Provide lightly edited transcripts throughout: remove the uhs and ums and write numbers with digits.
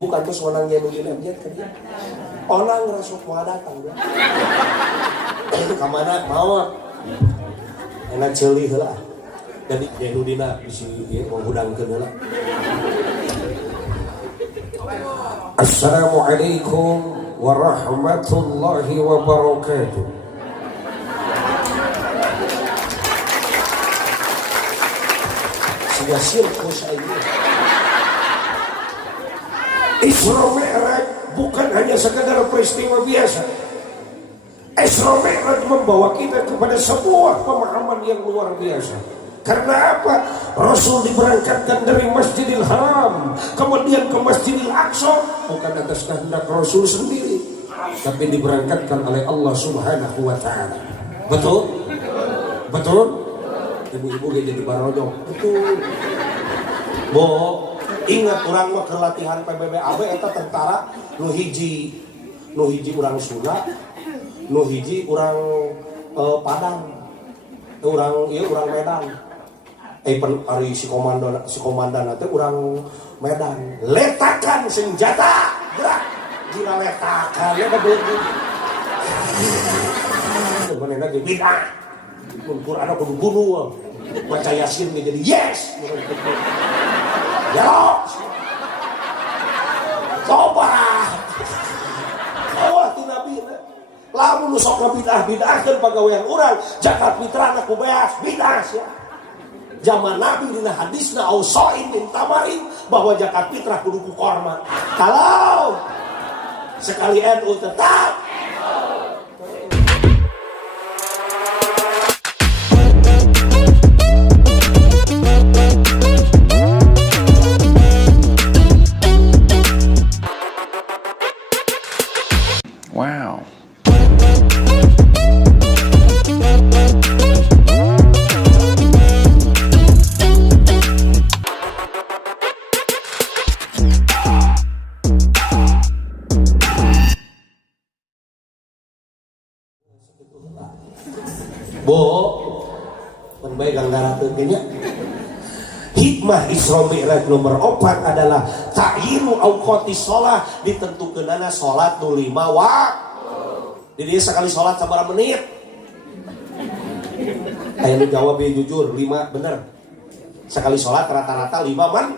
bukan tuh sewenang nyenuin abjad kan dia orang ngerasuk mau datang ya. Itu kemana mau enak celih lah jadi nyenudina bisi menghudangkeun lah. Assalamualaikum warahmatullahi wabarakatuh. Sudah sirkus ini. Isra Mi'raj bukan hanya sekadar peristiwa biasa. Isra Mi'raj membawa kita kepada sebuah pemahaman yang luar biasa. Karena apa? Rasul diberangkatkan dari Masjidil Haram kemudian ke Masjidil Aqsa bukan atas kehendak Rasul sendiri, tapi diberangkatkan oleh Allah Subhanahu wa taala. Betul? Betul? Ibu-ibu gak jadi barojo. Betul. Bo, ingat orang mah kelatihan PBBAB eta tentara nu hiji urang Sunda, nu hiji urang Padang. Urang Medan. Ari si komandan teh urang Medan. Letakkan senjata, gerak. Dina letakan ya begitu. Manehna ge bid'ah. Quran kudu bunuh. Baca Yasin ge jadi yes. Ya. Coba. Waktu Nabi lamun sok bid'ah-bid'ahkeun pagawean urang, zakat fitrah ku beas bid'ah ya. Zaman Nabi dina hadisna ausain min tamarin bahwa zakat fitrah kudu ku korma. Kalau sekali NU tetap wow. penbaik darah tentunya. Hikmah Isra Mi'raj nomor 4 adalah ta'yinu auqati shalah, ditentukeunana salat nu 5 waktu. Jadi sekali salat sabaraha menit? Aya nu jawab ya jujur 5 bener. Sekali salat rata-rata 5 menit.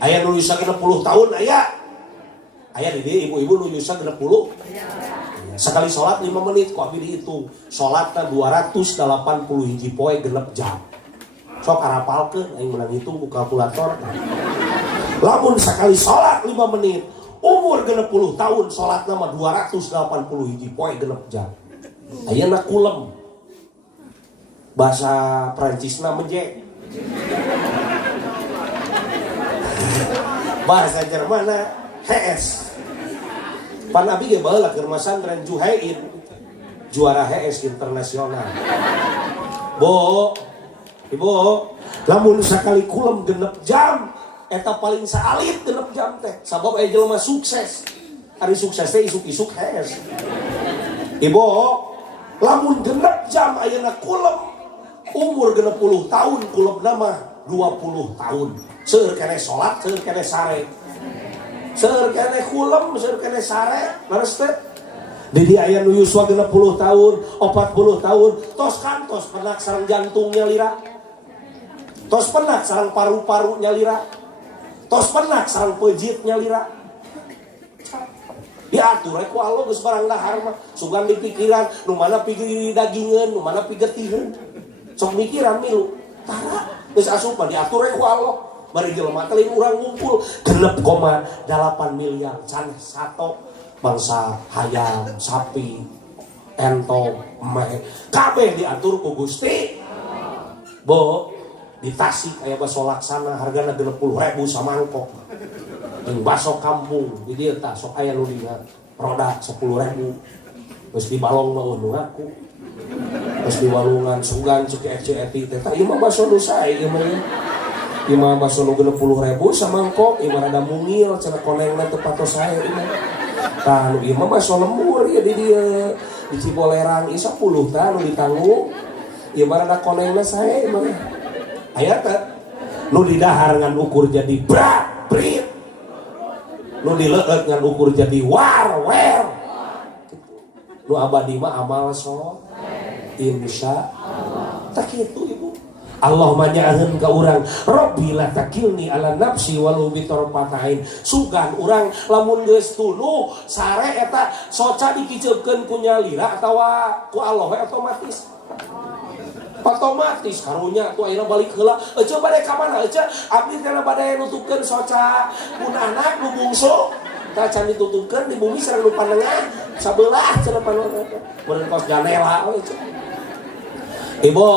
Aya nu nyusa 60 tahun aya. Aya di dieu ibu-ibu nu nyusa 60. Sekali sholat 5 menit kok abdi dihitung. Sholatnya 280 hiji poe genep jam. Sok arapalkeun aing meunang hitung ku kalkulator. Lamun sekali sholat 5 menit, umur 60 tahun sholatna mah 280 hiji poe genep jam. Ayeuna kulem. Bahasa Prancisna menje. Bahasa Jermanna HS. Pan Nabi ge baheula keur masantren Juhain juara HS internasional. Bo, ibu, lamun sakali kulem genep jam eta paling saalit genep jam teh. Sabab aya jelema sukses. Ari sukses teh isuk-isuk HS. Ibu, lamun genep jam ayeuna kulem umur 60 tahun kulemna mah 20 tahun. Seueur keneh salat, seueur keneh sare. Seueur keneh kulem, seueur keneh sare, leres teh. Jadi aya nu yuswa 60 tahun, 40 tahun, tos kantos penak sareng jantungnya lira. Tos penak sareng paru-parunya lira. Tos penak sareng pejitnya lira. Diatur rek ku Allah geus barang dahar mah, sugan dipikiran nu mana pigi dagingeun, nu mana pigetieun. Sok mikiran milu. Tara geus asup diatur rek ku Allah. Bari jelema teh lain urang ngumpul 6,8 miliar can sato bangsa hayam, sapi, ento, meh kabeh diatur ku Gusti. Bo di Tasik aya baso laksana hargana 60.000 samangkok. Jeung baso kampung di dieu tah sok aya nu dina roda 10.000. Geus dibalong mah nu ngaku. Geus diwalungan sugan ceuk eci-eci teh tah ieu mah baso nu sae ieu mah. Ima baso nu 60.000 samangkok, ima rada mungil cenah konengna teu patos sae ima. Tah nu ieu mah baso lembur ya di dieu di Cibolerang ieu 10 tah nu ditanggung. Ieu mah rada konengna sae ima. Aya teh nu di dahar ngan ukur jadi brat, brit. Nu dileueut ngan ukur jadi wer. Nu abadi mah amal soleh. Insya Allah. Tak kitu ibu. Allah manyaheun ka urang, Rabbi la takilni ala nafsi walau bi tarfatain. Sugan urang lamun geus tuluh sare eta soca dikiceupkeun ku nyalira atawa ku Allah otomatis. Otomatis karunya tuh ayeuna balik heula. Ece bade ka mana? Ece abdi kana bade nutupkeun soca mun anak nu bungsu. Tah can ditutupkeun di bumi sareng nu panengah sabelah cenah panengah. Meureun kos janela we ece. Ibu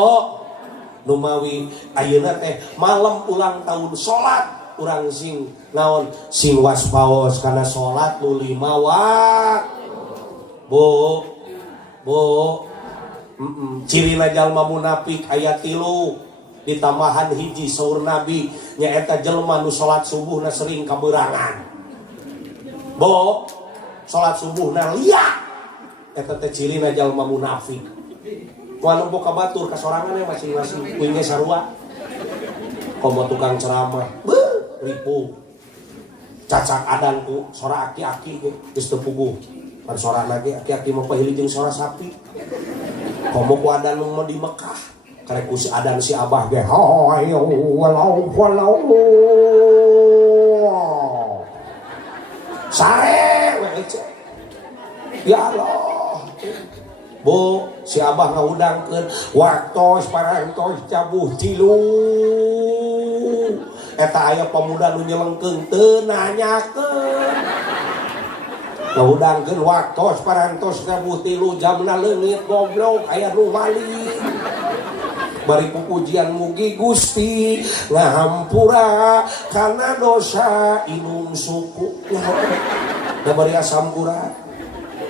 numawi ayeuna teh malam ulang tahun salat urang sing naon sing waspaos kana salat nu 5 waktu. Bu cirina jalma munafik aya 3 ditambahan hiji saur Nabi nyaeta jelema nu salat subuhna sering kabeurangan. Salat subuhna liak eta teh cirina jalma munafik. Walau boka batur kasorangan masing-masing punya sarua. Komo tukang ceramah, ripu. Cacak adan ku sora aki-aki geus teu puguh. Pan sora lagi aki-aki mah pahili jeung sora sapi. Komo ku adan nu di Mekah. Karek ku si adan si Abah ge hayo walau. Sare we cek. Ya Allah. Si Abah ngahudangkeun waktos parantos cabuh tilu. Eta aya pemuda nu nyelengkeun teu nanyakeun. Ngahudangkeun waktos parantos cabuh tilu jamna leungit goblok aya nu wali. Bari pupujian mugi Gusti ngahampura kana dosa inung suku. Da bari asampura.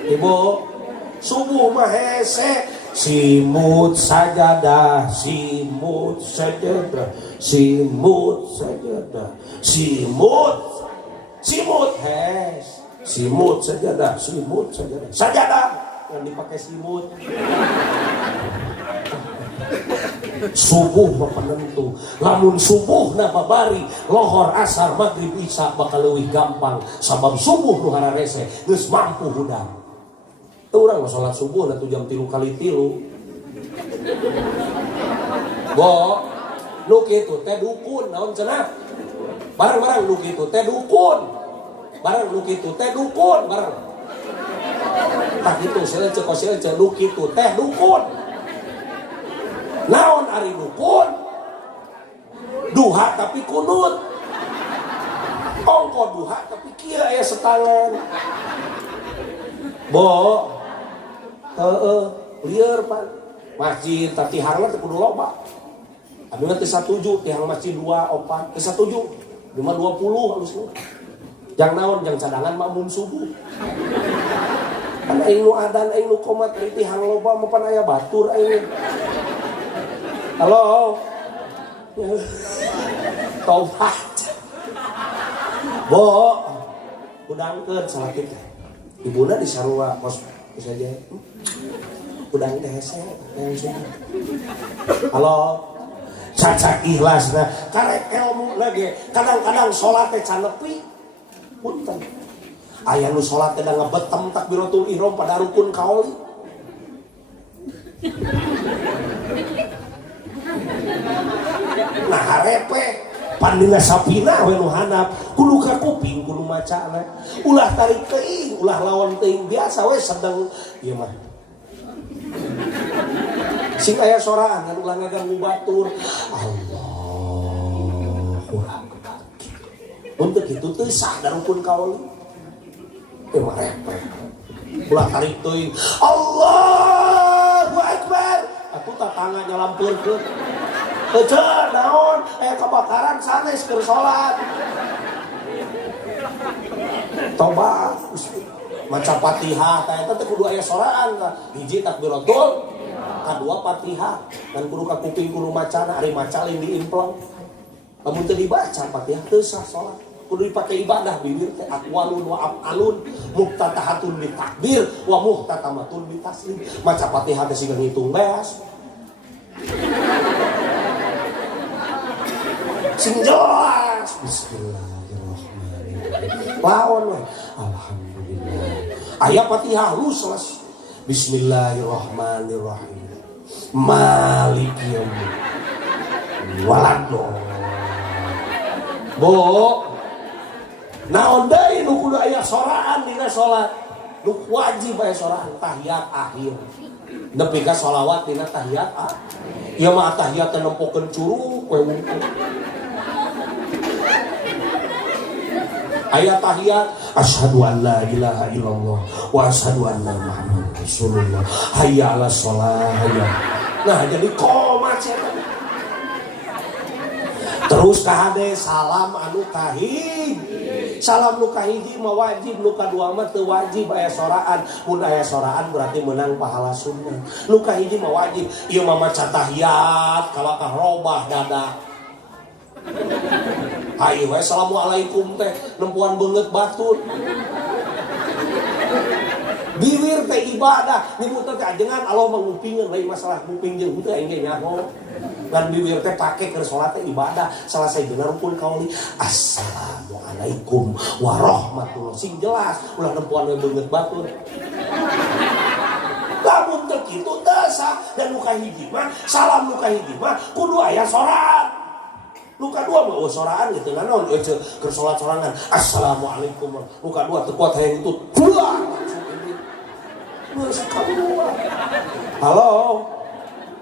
Ibu subuh mah hese simut sajadah simut sajadah simut sajadah simut hes simut sajadah sajadah yang dipakai simut. Subuh mah penentu. Lamun subuh na babari lohor asar maghrib isya bakal leuwih gampang sabab subuh nu hararese geus mampu hudang. Orang mau sholat subuh na 7 jam 3 kali 3. Nu kitu teh dukun naon cenah? Bareng-bareng nu kitu teh dukun. Bareng nu kitu teh dukun bareng. Tah kitu saya cek nu kitu teh dukun. Naon ari dukun? Duha tapi kunut. Ongko duha tapi kieu aya setangan. Lieur pan masjid tapi tihangna teu kudu loba. Abi mah teu satuju tihang masjid 2 opat teu satuju 5 20 halusna. Jang naon jang cadangan makmum subuh. Kan aing nu adan aing nu qomat ari tihang loba mah pan aya batur aing. Halo. Tobat. Udangkeun salat teh. Ibuna di sarua kos saja. Udang teh hese halo cacak ikhlasna karek ilmu lagi kadang-kadang salat teh can nepi punten aya nu salat teh da ngabetem takbiratul ihram pada rukun kaoli. Nah harepe pandina sapina we nu handap kudu ka kuping kudu macana ulah tarik teuing ulah lawan teuing biasa we sedeng ieu mah sing aya soraan anu ulah ngaganggu batur Allahu Akbar. Untuk kitu teu sah da rukun kaoli teu mah repeh ulah tarik teuing Allahu Akbar atuh tatangga nyalampurkeun ece naon kebakaran sanes keur salat tobat maca Fatihah teh eta teh kudu aya soraan tah hiji takbiratul kadua Fatihah dan kudu ka kuping kudu macana ari maca lain diimpleng lamun teu dibaca Fatihah teu sah salat kudu dipake ibadah bibir teh aqwalun wa af'alun muftatahatun bi takbir wa muhtatamatun bi taslim maca Fatihah teh siga ngitung beas sing jelas bismillahirrahmanirrahim laon we. Alhamdulillah. Aya Fatihah halus. Bismillahirrahmanirrahim. Maliki yaumiddin. Waladon. Bo. Naon deui nu kudu aya soraan dina salat. Nu wajib aya soraan tahiyat akhir. Nepi ka shalawat dina tahiyat ieu mah tahiyat teh nempokeun curug we wungkul. Aya tahiyat asyhadu an la ilaha illallah wa asyhadu anna muhammadar rasulullah. Hayya 'alas shalah. Nah, jadi komat cenah. Terus kahade salam anu kahiji. Salam nu kahiji mah wajib, nu kadua mah teu wajib aya soraan. Mun aya soraan berarti menang pahala sunnah. Nu kahiji mah wajib. Ieu mah maca tahiyat kalakah robah dadak. Hayu we assalamualaikum teh nempuan beungeut batur. Bibir teh ibadah, nyebutna teh ajengan Allah mangupingkeun lain masalah nguping jeung henteu aing ge nyaho. Dan bibir teh pake keur salat teh ibadah. Salah saejeuna rukun kauli assalamualaikum warahmatullahi sing jelas ulah nempuan we beungeut batur. Lamun teu kitu teu sah dan nu kahiji mah salam nu kahiji mah kudu aya sorat. Nu kadua mah soraan gitu kan naon keur salat sorangan assalamualaikum. Nu kadua teu kuat hayang itu. Halo,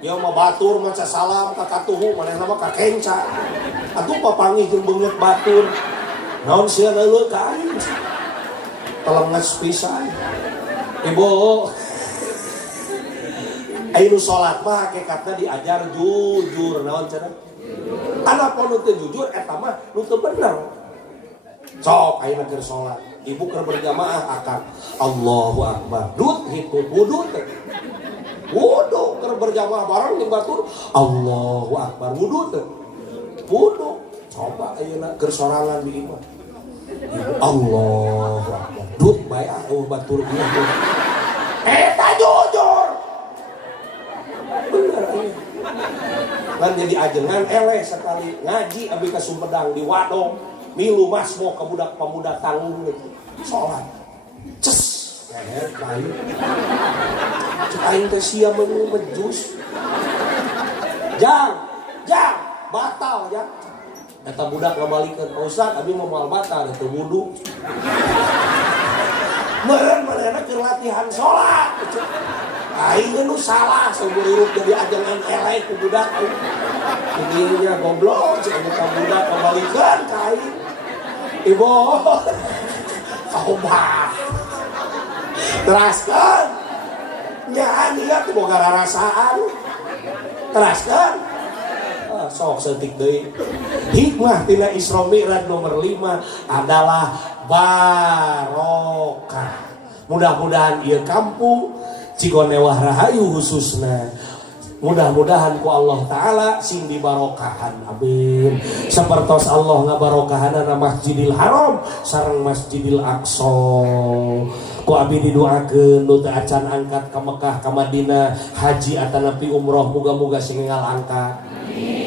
ya mah batur maca salam ka katuhu manehna mah ka kenca. Atuh papanggih jeung beungeut batur. Naon sia leuleuh ka aing. Telenges pisan. Ibu. Ayeuna salat mah hakikatna diajar jujur naon cenah? Kana pun teu jujur eta mah nu teu bener. Sok ayeuna keur salat. Ibu keur berjamaah akan Allahu Akbar. Dut hitut wudu teh. Wudu keur berjamaah bareng jeung batur Allahu Akbar. Wudu teh. Wudu. Coba ayeuna keur sorangan di imam. Allahu Akbar. Dut bae batur ieu. Eta jujur. Bener ayeuna. Kan jadi ajengan eleh sekali ngaji abi ka Sumedang di Wadong. Milu masmo ke budak pemuda tanggung gitu. Sholat ces kain kain teh sia mejus jang batal ya eta budak ngabalikeun Pak Ustaz abi mau moal batal eta wudu meureun manehna keur latihan sholat aing nu salah seumur jadi ajengan eleh ku budak aing dirinya goblok cenah ka budak ngabalikeun ka aing. Ibu coba teraskan nyaan dia tuh boga rasaan teraskan sok setik deui hikmah tina Isra Mi'raj nomor 5 adalah barokah. Mudah-mudahan ieu kampung Cigonewah Rahayu khususna mudah-mudahan ku Allah Ta'ala sing dibarokahan amin. Sapertos Allah ngabarokahanana Masjidil Haram sareng Masjidil Aqsa. Ku abi didoakeun nu teu acan angkat ka Mekah ka Madinah haji atanapi umroh muga-muga sing angkat.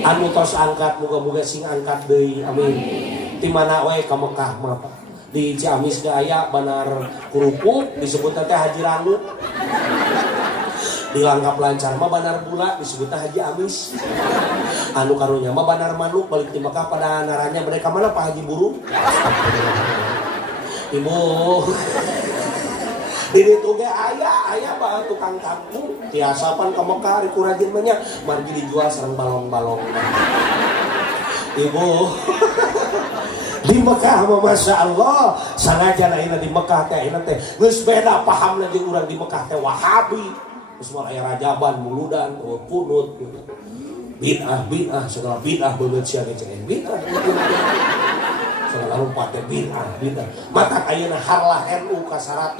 Anu tos angkat muga-muga sing angkat deui amin. Di mana we ka Mekah mah di Ciamis ge aya Banar Kurupuk disebutna teh Haji Rangu. Di Langkap Lancar mah Banar Bula disebutnya Haji Amis. Anu karunya mah Banar Manuk balik di Mekah pada naranya mereka mana Pak Haji Burung. Ibu ini tuh ge aya bae tukang kampung tiasapan ke Mekah di kurajin banyak margi dijual sareng balong-balong. Ibu di Mekah mah Masya Allah sanajan ayeuna di Mekah teh ayeuna teh geus beda pahamna jeung urang di Mekah teh Wahabi. Semua aya rajaban muludan punut bid'ah segala bid'ah beungeut sia ge cenah bid'ah segala rupa teh bid'ah maka ayeuna harlah NU ka 100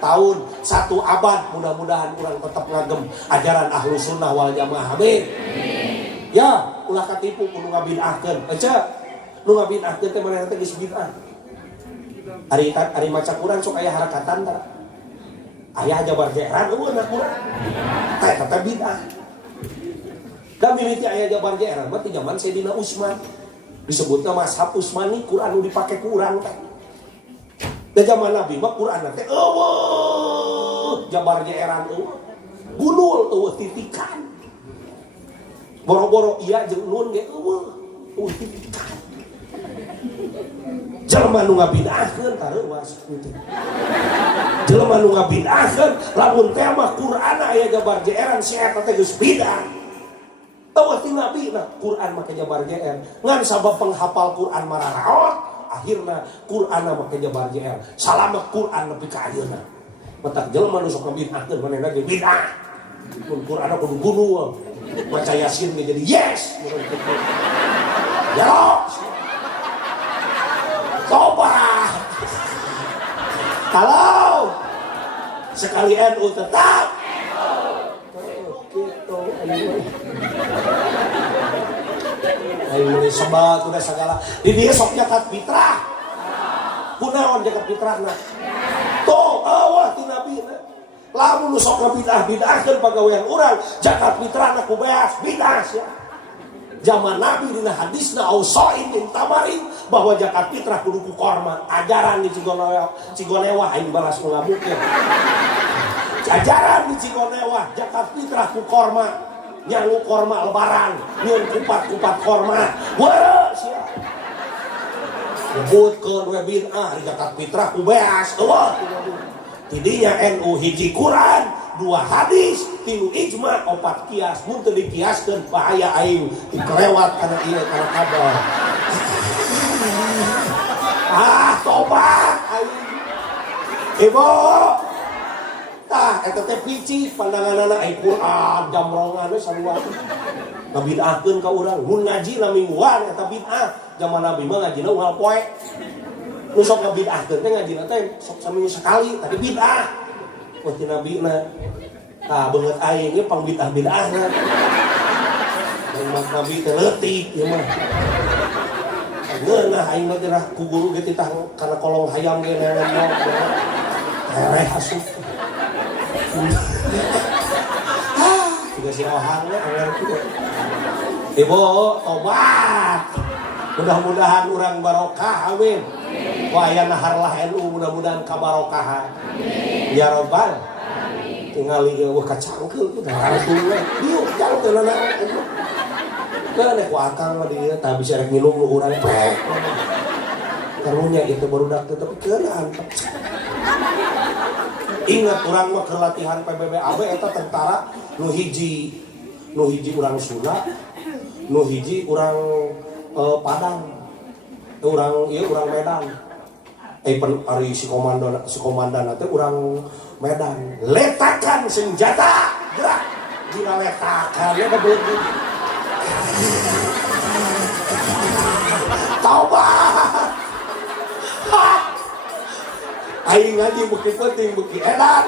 tahun 1 abad mudah-mudahan urang tetap ngagem ajaran Ahlus Sunnah wal Jamaah amin. Ya ulah katipu kudu ngabid'ahkeun ece nu ngabid'ahkeun teh manehna teh geus bid'ah ari maca Quran sok aya harakatan tah ayah Jabar Jeran, anak kurang. Kata bid'ah. Dan militi ayah Jabar Jeran, berarti zaman Sayyidina Utsman. Disebutnya mazhab Utsmani, Quran dipake kurang. Da zaman Nabi mah Quran teh eueuh, jabar jeeran eueuh. Gunul eueuh titikan. Boro-boro iya jeung nun ge eueuh titikan. Jelema nu ngabidahkeun tareuwas kitu. Jelema nu ngabidahkeun lamun teh mah Quran aya jabar jeeran si eta teh geus bidah. Teu ti Nabi nah Quran make jabar jeer. Ngan sabab penghafal Quran mararaot akhirna Quran make jabar jeer. Salamet Quran nepi ka ayeuna. Matak jelema nu sok ngabidahkeun manehna ge bidah. Mun Quran kudu gunul. Maca Yasin ge jadi yes. Ya. Coba. Halo. Sekali NU tetap. Gitu. Ayo sebat udah segala. Di dia sok zakat fitrah. Kunaon zakat fitrahna? Tuh, awah ti Nabi. Lamun sok bidah-bidahkeun pagawean urang, zakat fitrahna ku beas bidah sia. Zaman Nabi dina hadisna ausain min tamarin bahwa zakat fitrah kudu ku korma. Ajaran di Cigonewa aing balas ngabukkeun. Ajaran di Cigonewa zakat fitrah ku korma. Nyangu korma lebaran, nyun kupat-kupat korma. Wah sia. Nyebutkeun we bid'ah zakat fitrah ku beas. Eueuh. Tidinya NU hiji Quran, 2 hadis, 3 ijma, 4 kias. Mun teu dikiaskeun bahaya aing dikelewat kana ieu kana kabar. Tobat aing. Ibu. Tah eta teh pici pandanganana aya Quran jamrongan we sarua. Ngabidahkeun ka urang, mun ngaji na mingguan eta bid'ah. Zaman Nabi mah ngajina unggal poe. Nu sok ngabidahkeun teh ngajina teh sok saminggu sekali tapi bid'ah. Wah ti Nabi na beungeut aing ge pang bid'ah-bid'ahna. Dan Nabi teh leutik ieu mah. Ngeunah aing mah teh ku guru ge titah kana kolong hayam ge nengen. Hereh asup. Juga si ohang we anger kitu. Ibu tobat. Mudah-mudahan urang barokah amin. Wah aya naharlah NU mudah-mudahan kabarokahan. Ya Rabbal. Tinggal ieu wah kacangkeul teh langsung we. Diuk jangkeun anak. Keun ku akang mah dieu tah bisa rek nginum lu urang pek. Karunya itu barudak teh tapi keun antep. Ingat urang mah keur latihan PBBAB eta tentara nu hiji urang Sunda, nu hiji urang Padang. Urang Medan. Ari si komandan teh urang Medan. Letakkan senjata, gerak. Dina letakan ya begitu. Taubat. Aing ngaji bukti penting, bukti edan.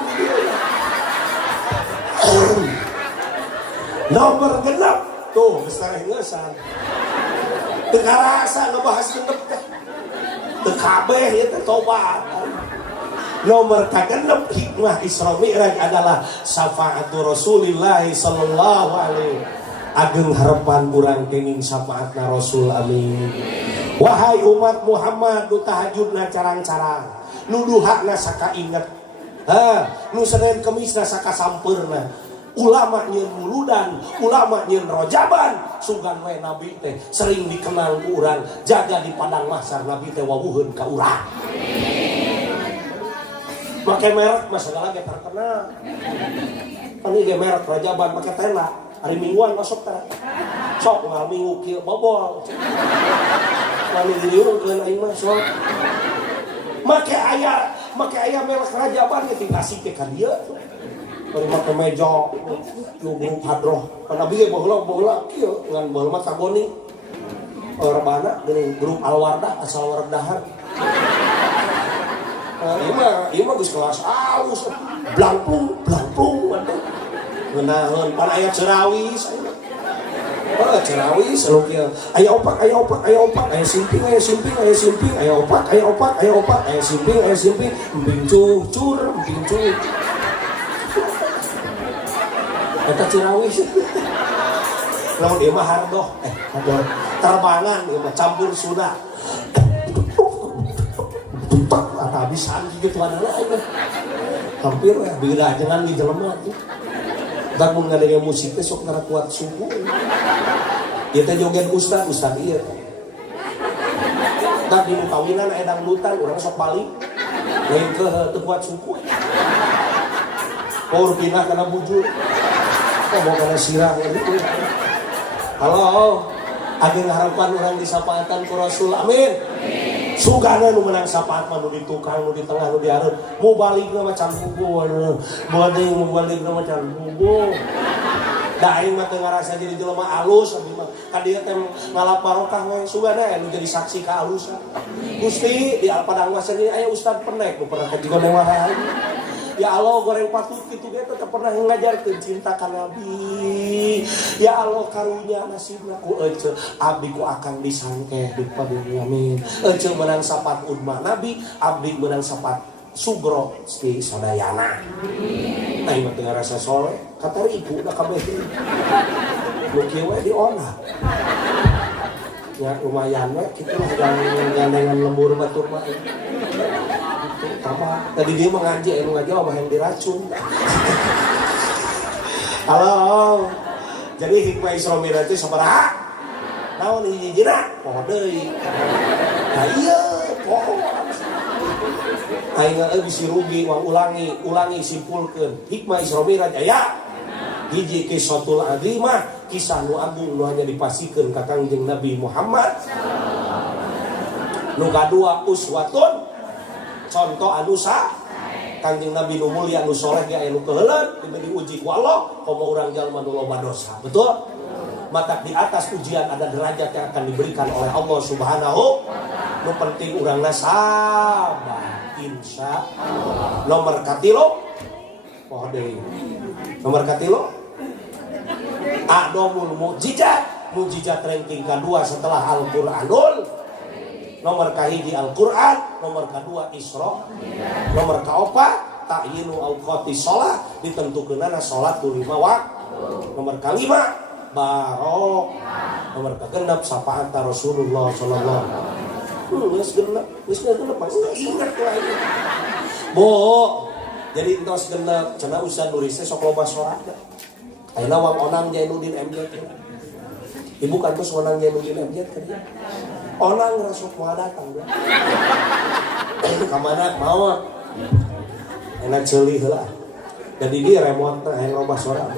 Nomor genep tuh besar ngeusan. Teu karasa ngebahas genep teh. Teu kabeh ieu teh tobat. Nomor kagenep hikmah Isra Mi'raj adalah syafaatu Rasulillah sallallahu alaihi. Ageng harapan urang kenging syafaatna Rasul amin. Wahai umat Muhammad nu tahajudna carang-carang, nu duhana saka inget, nu Senin Kemisna saka sampeurna. Ulama nyeun muludan, ulama nyeun rojaban, sugan we Nabi teh sering dikenal ku urang, jaga di padang mahsyar Nabi teh wawuheun ka urang. Make merek mah segala ge terkenal. Pani ge merek rojaban make tenda, hari mingguan masuk teh. Sok ngal minggu kieu bobol. Lalu diurungkeun aing mah sok. Make aya merek rojaban ge dikasih ke ka dieu. Bari make meja nu grup hadroh. Pan abi ge baheula kieu ngan baheula mah tagoni. Rebana geuning grup Alwardah asal Wardahan. Ieu mah geus kelas alus. Blangplung ngeunaheun pan aya cerawis. Cerawis anu kieu. Aya opak, aya simping, aya opak, aya simping, emping cucur. Eta cirawis. Lamun ieu mah hardoh, terbangan ieu mah campur sudah. habisan gitu ada lah. Hampir ya beda jangan di jelema tuh. Dan mun ngadenge musik teh sok ngara kuat suku. Ieu teh joget ustad ieu. Da di kawinan aya dangdutan urang sok balik. Lain ke teu kuat suku. Pour pindah kana bujur. Mau kana sirah gitu. Halo. Age ngarapan urang disapaatan ku Rasul. Amin. Sugana nu menang sapaat mah nu di tukang nu di tengah nu di hareup. Mau balikna macan bubu. Bade mau balikna macan bubu. Da aing mah teu ngarasa jadi jelema alus abi mah. Ka dieu teh ngalap barokah we sugana nu jadi saksi ka alusan. Gusti di Padang Wasir aya ustad penek nu pernah kajigon wae. Ya Allah goreng patut gitu ge tetep pernah ngajarkeun cinta ka Nabi. Ya Allah karunya nasibna ku ece abdi ku akan disangkeh di padunya amin. Ece menang sapat udma Nabi, abdi menang sapat sugro si sadayana. Nah ieu teh ngarasa soleh, kata ibu da kabeh. Nu kieu we diolah. Ya lumayan we kitu gandengan lembur batur mah. Apa? Tadi dia mengaji, ngaji apa yang diracun. Halo. Jadi hikmah Isra Mi'raj itu sabaraha? Naon hiji-hijina? Poho deui. Nah iya, poho. Aing bisi rugi, ulangi simpulkeun. Hikmah Isra Mi'raj aya hiji kisatul azimah, kisah nu agung nu hanya dipasikeun ka Kangjeng Nabi Muhammad. Nu kadua uswatun contoh anu sah Kanjeng Nabi nu mulia nu soleh ge aya nu keuleuleun diberi uji ku Allah komo urang jalma nu loba dosa. Betul? Maka di atas ujian ada derajat yang akan diberikan oleh Allah Subhanahu. Nu penting urangna sabar insyaallah. Nomor katilu poho deui. Nomor katilu adomul mukjizat ranking kedua setelah Al-Qur'anul. Nomor kahiji Al-Qur'an, nomor kedua Isra, nomor kaopat ta'yinu awqati shalah ditentukeunana salat 5 waktu. Nomor kalima barok, nomor kagenep syafaat Rasulullah sallallahu alaihi wasallam. Geus genep ingat lagi. Bo, jadi entos genep cenah Ustaz Nuris sok loba salat. Ayeuna wang onang Jainuddin MJ. Ibu kan terus onang Jainuddin MJ kan. Onang rasuk mau datang ya. Kamana mau enak ceulih heula. Jadi dia remote teh hayang loba suara.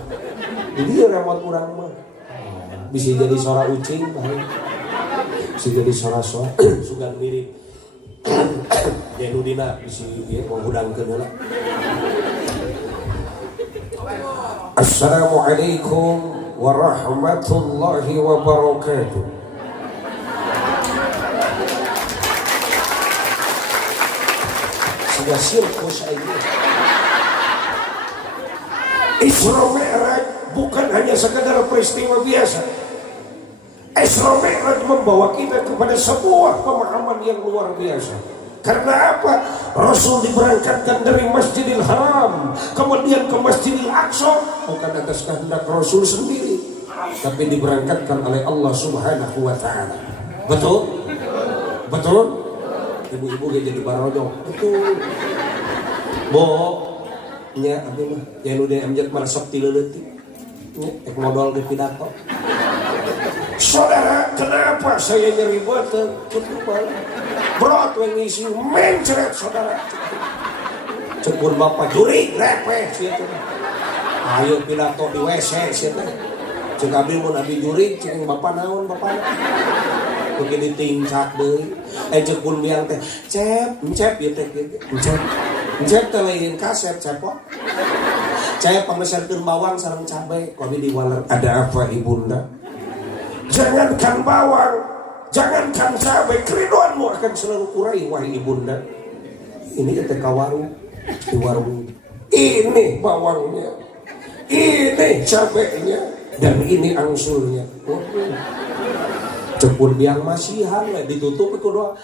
Jadi dia remote urang mah. Bisa jadi suara ucing, bisa jadi suara sugan mirip. Jainudina bisa dia menghudangkeun heula. Assalamualaikum warahmatullahi wabarakatuh. Sudah sirkus ini. Isra Mi'raj bukan hanya sekedar peristiwa biasa. Isra Mi'raj membawa kita kepada sebuah pemahaman yang luar biasa. Karena apa? Rasul diberangkatkan dari Masjidil Haram kemudian ke Masjidil Aqsa bukan atas kehendak Rasul sendiri, tapi diberangkatkan oleh Allah Subhanahu wa taala. Betul? Betul? Ibu-ibu gak jadi barodo. Betul. Bo nya abi mah Jainuddin MJ mah sok ti leuleutik. Nya ek modal di pidato. Saudara, kenapa saya nyeri beuteung? Cukup berat we ngisi mencret saudara. Cepun bapak juri repeh situ. Ayo pidato di WC situ. Cek abdi mun abi juri cek bapak naon bapak. Begini tingkat deui. Cek pun biang teh cep ieu teh cep teh lain kaset cepot. Cep pangmeserkeun bawang sareng cabe ku abdi diwaler. Ada apa ibunda? Jangankan bawang, jangankan cabai, keriduanmu akan selalu kurai wahai ibunda. Ini teh ka warung, di warung. Ini bawangnya, ini cabainya, dan ini angsulnya. Cepun biang masihan ditutup ku doa.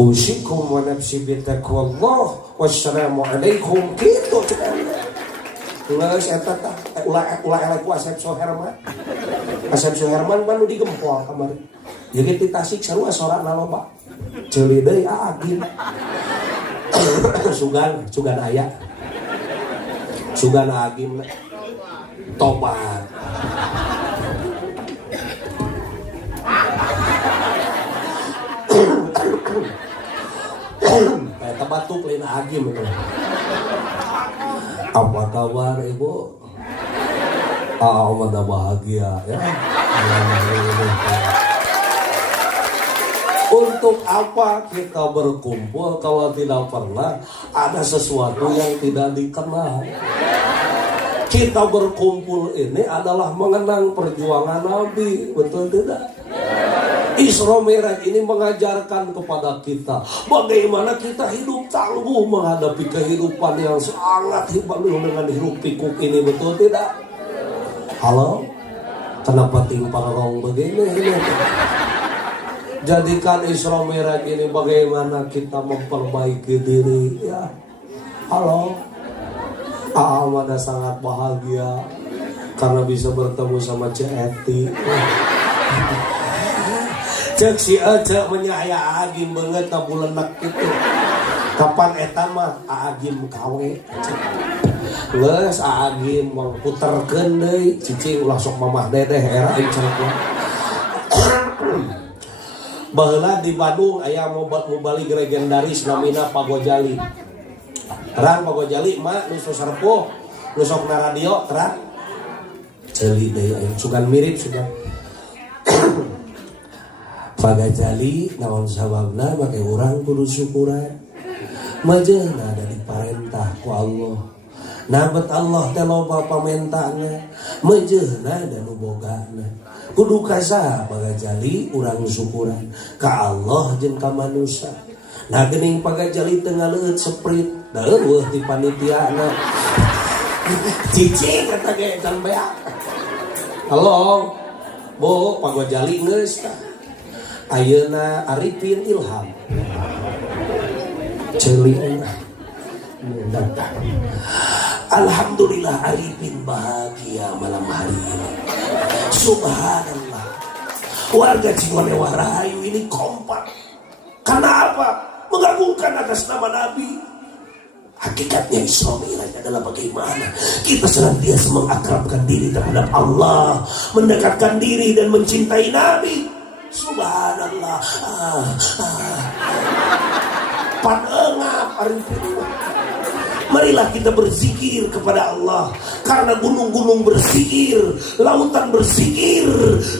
Usikum wa nafsi bitaqwallah. Wassalamualaikum kitu cenah. Geus eta tah ulah elek ku Asep Soherman. Asep Soherman kan nu digempol kamari. Jadi di Tasik sarua sorana loba. Ceuli deui aagin. sugan aya. Sugan agim tobat. Eta batuk lain agim itu. Apa kabar ibu? Mada bahagia ya. Untuk apa kita berkumpul kalau tidak pernah ada sesuatu yang tidak dikenal? Kita berkumpul ini adalah mengenang perjuangan Nabi, betul tidak? Isra Mi'raj ini mengajarkan kepada kita bagaimana kita hidup tangguh menghadapi kehidupan yang sangat hebat dengan hiruk pikuk ini, betul tidak? Halo? Kenapa timpal rong begini? Jadikan Isra Mi'raj ini bagaimana kita memperbaiki diri ya. Halo? Ada sangat bahagia karena bisa bertemu sama Cek Eti. Cek si Ece menyaya Agim banget na bulenek itu. Kapan eta mah Agim kawe. Geus Agim mau puterkeun deui cicing ulah sok mamah dedeh era aing cenah. Baheula di Bandung aya mubalik legendaris namina Pak Gojali. Terang Pak Gojali mah nu sarepuh, nu sok na radio terang. Ceuli deui aya sugan mirip sugan. Pak Gojali naon sababna make urang kudu syukuran. Majeuna ada diparentah ku Allah. Nabet Allah teh loba pamentana, majeuna da nu bogana. Kudu ka saha Pak Gojali urang syukuran ka Allah jeung ka manusia. Nah geuning Pak Gojali teu ngaleut seprit, da eueuh ti panitiana. Cicing kata ge can beak. Halo. Bu, Pak Gojali geus tah. Ayeuna Arifin Ilham. Ceuli alhamdulillah Arifin bahagia malam hari ini. Subhanallah. Warga Cigonewah Rahayu ini kompak. Karena apa? Mengagungkan atas nama Nabi. Hakikatnya Isra Mi'raj adalah bagaimana kita senantiasa mengakrabkan diri terhadap Allah, mendekatkan diri dan mencintai Nabi. Subhanallah. Panengap Arifin. Marilah kita berzikir kepada Allah. Karena gunung-gunung berzikir, lautan berzikir,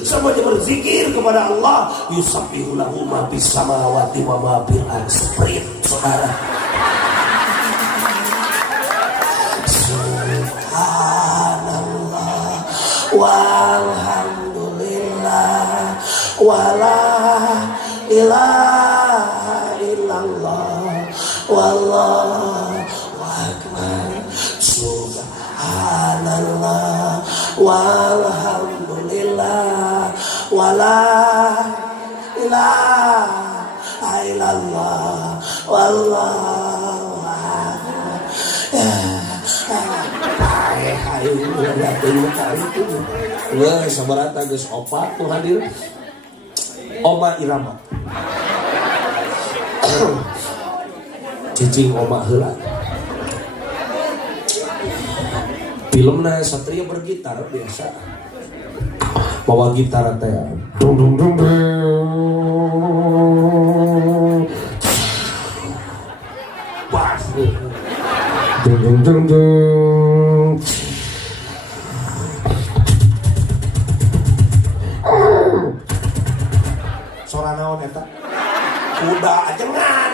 semuanya berzikir kepada Allah. Yusabbihu lahu ma fis samawati wa ma fil ardi. Saudara. Subhanallah walhamdulillah wala ilaha illallah wallahu akbar. Subhanallah walhamdulillah wala ilaha illallah wallahu akbar. Sabarata geus opat tuh hadir. Oma Irama. Cicing oma heula. Filmna Satria bergitar biasa. Bawa gitar teh. Dung dung dung dung. Bas. Dung dung dung dung. Sora naon eta? Kuda ajengan.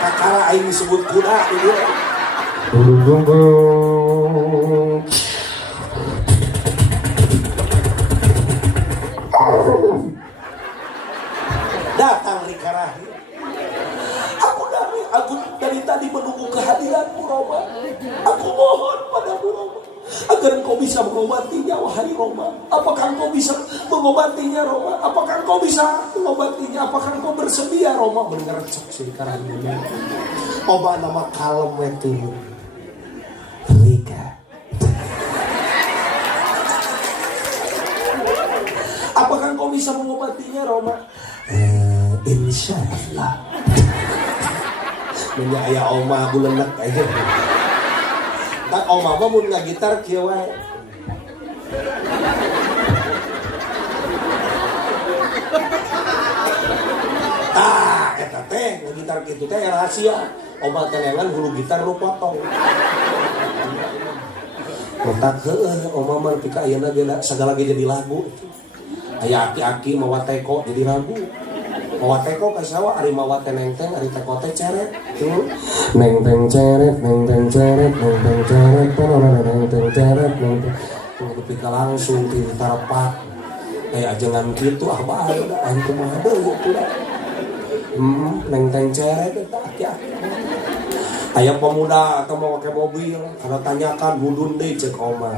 Kakara aing disebut kuda ieu. Dung dung dung. Datang Rikarahi. Aku dari tadi menunggu kehadiranmu Roma. Aku mohon padamu Roma, agar engkau bisa mengobatinya wahai Roma. Apakah engkau bisa mengobatinya Roma? Apakah engkau bisa mengobatinya? Apakah engkau bersedia Roma? Bener sok si Rikarahi. Oba nama kalem itu Rika. Apakah engkau bisa mengobatinya Roma? Insya Allah. Nya aya oma bulenek aja. Tak oma mah mun ngagitar kieu wae. Eta teh ngagitar kitu teh rahasia. Oma tenengan hulu gitar lu potong. Otak heueuh oma mah pika ayeuna ge sagala ge jadi lagu. Aya aki-aki mawa teko jadi lagu. Mawa teko ka sawa ari mawa teneng-teng ari teko teh ceret. Neng teng ceret, neng teng ceret, neng teng ceret, neng teng ceret, neng teng. Kudu pika langsung di tarepak. Ajengan kitu ah bae da antum mah deui kitu da. Neng teng ceret eta aki-aki. Aya pemuda atau mau pakai mobil, karena tanyakan budun deh cek oma.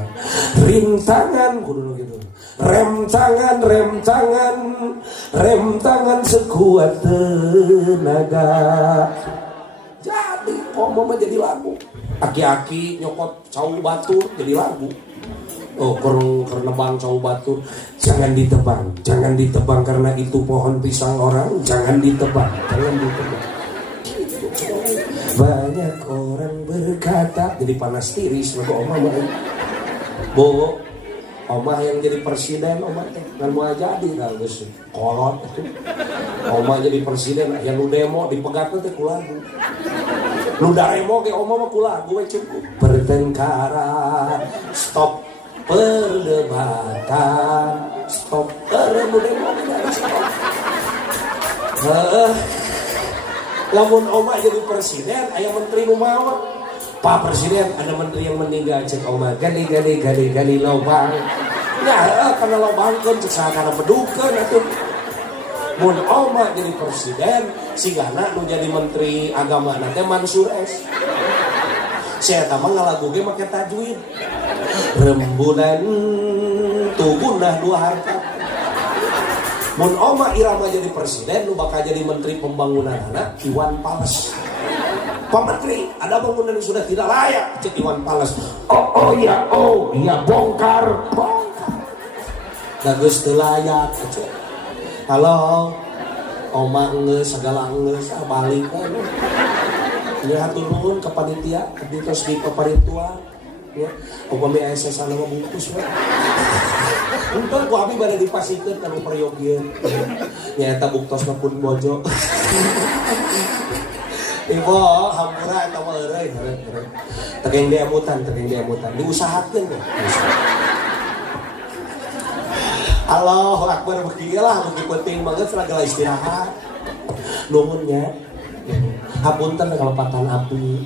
Rintangan kudu gitu. Rem tangan sekuat tenaga. Jadi oma mah jadi lagu. Aki-aki nyokot cau batur jadi lagu. Oh karena bang cau batur, jangan ditebang karena itu pohon pisang orang, jangan ditebang. Banyak orang berkata jadi panas tiris lagu oma mah. Bo, oma yang jadi presiden oma teh ngan moal jadi lah geus kolot itu. Oma jadi presiden yang nu demo dipegatna teh ku lagu. Nu demo ge oma mah ku lagu we cukup. Bertengkara, stop perdebatan, stop nu demo stop. Lamun oma jadi presiden, aya menteri nu maot. Pak Presiden, ada menteri yang meninggal cek oma. Gali lobang. Ya, karena lobangkeun cek sakana bedukeun atuh. Mun oma jadi presiden, sigana nu jadi menteri agama teh Mansur S. Saya tamang ngalagu ge make tajwid. Rembulan tugunah dua harta. Mun oma irama jadi presiden, lu bakal jadi menteri pembangunan anak Iwan Fals. Pak Menteri, ada bangunan yang sudah tidak layak, cek Iwan Fals. Oh iya bongkar. Bagus teu layak, cek. Halo, oma geus segala geus balik kan. Ya hatur nuhun ke panitia, ditos di keparituan. Ya, upami SS anu bungkus we. Untung ku abi bade dipasikeun kanu periogieun. Nyaeta buktosna pun bojo. Ibu hampura eta mah eureun. Tegeng diamutan, diusahakeun we. Allahu Akbar beuki lah, beuki penting banget segala istirahat. Nuhun nya. Hapunten kalepatan api.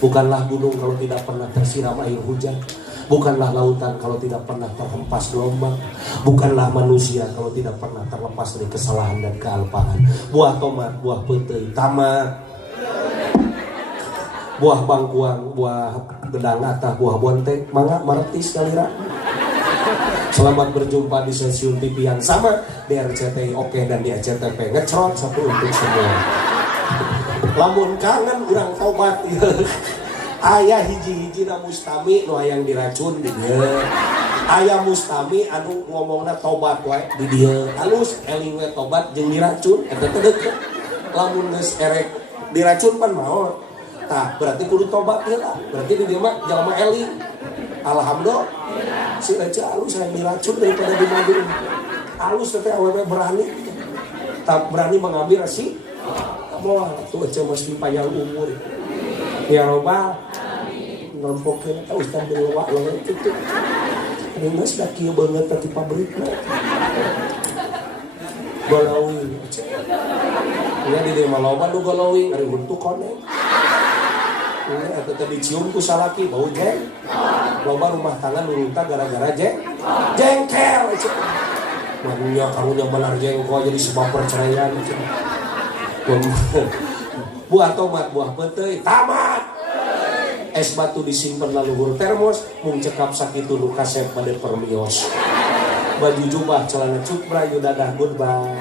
Bukanlah gunung kalau tidak pernah tersiram air hujan. Bukanlah lautan kalau tidak pernah terhempas gelombang. Bukanlah manusia kalau tidak pernah terlepas dari kesalahan dan kealpaan. Buah tomat, buah peuteuy, tamat. Buah bangkuang, buah gedang atah, buah bonteng, mangga mareptis kalira. Selamat berjumpa di stasiun TV yang sama di RCTI Oke dan di RCTP ngecrot satu untuk semua. Lamun kangen urang tobat aya hiji-hiji na mustami nu hayang diracun di dieu. Aya mustami anu ngomongna tobat wae di dieu. Alus eling we tobat jeung diracun eta teh deukeut. Lamun geus erek diracun pan maot. Tah berarti kudu tobat heula. Berarti di dieu mah jalma eling. Alhamdulillah. Si Eca alus hayang diracun daripada dimadu. Alus teh awewe berani. Tak berani mengambil resiko. Moal tuh aja masih panjang umur. Ya roba. Ngelompokeun eta ustaz dewa lewe kitu. Ini mas dah kieu banget tadi pabrikna. Golowing. Ya di dieu mah loba nu golowing ari bentuk konek. Ya eta teh dicium ku salaki bau jeng. Loba rumah tangga nu runtah gara-gara jengkel. Manunya karunya benar jengkol jadi sebab perceraian. Buah tomat, buah peuteuy, tamat. Es batu disimpen laluhur termos, mung cekap sakitu nu kasep bade permios. Baju jubah, celana cupra, yudadah goodbye.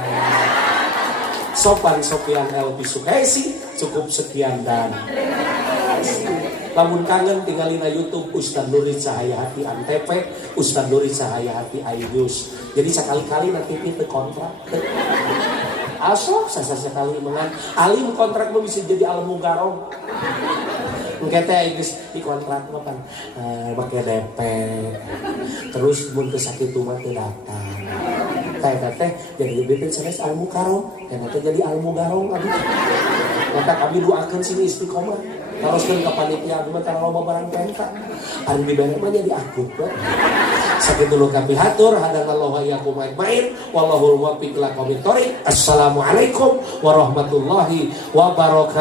Sopan Sopian Elvi Sukaisi, cukup sekian dan lamun kangen tinggalin na YouTube Ustaz Nuri Cahaya Hati Antep, Ustaz Nuri Cahaya Hati iNews. Jadi sekali-kali nanti kita kontrak. asal saya sekali mengan alim kontrak mah bisa jadi almugarong. Engke teh geus dikontrak mah kan make DP. Terus mun teu sakitu mah teu datang. Teh jadi beuteung sanes almukarong, eta teh jadi almugarong abi. Maka kami doakeun sini istiqomah. Teruskeun ka panitia abdi mah tara loba barang penta. Ari dibere mah jadi akut we. Sakitu dulu kami hatur hadanallahu wa iyyakum ajmain wallahul muwaffiq ila aqwamit thoriq. Assalamualaikum warahmatullahi wabarakatuh.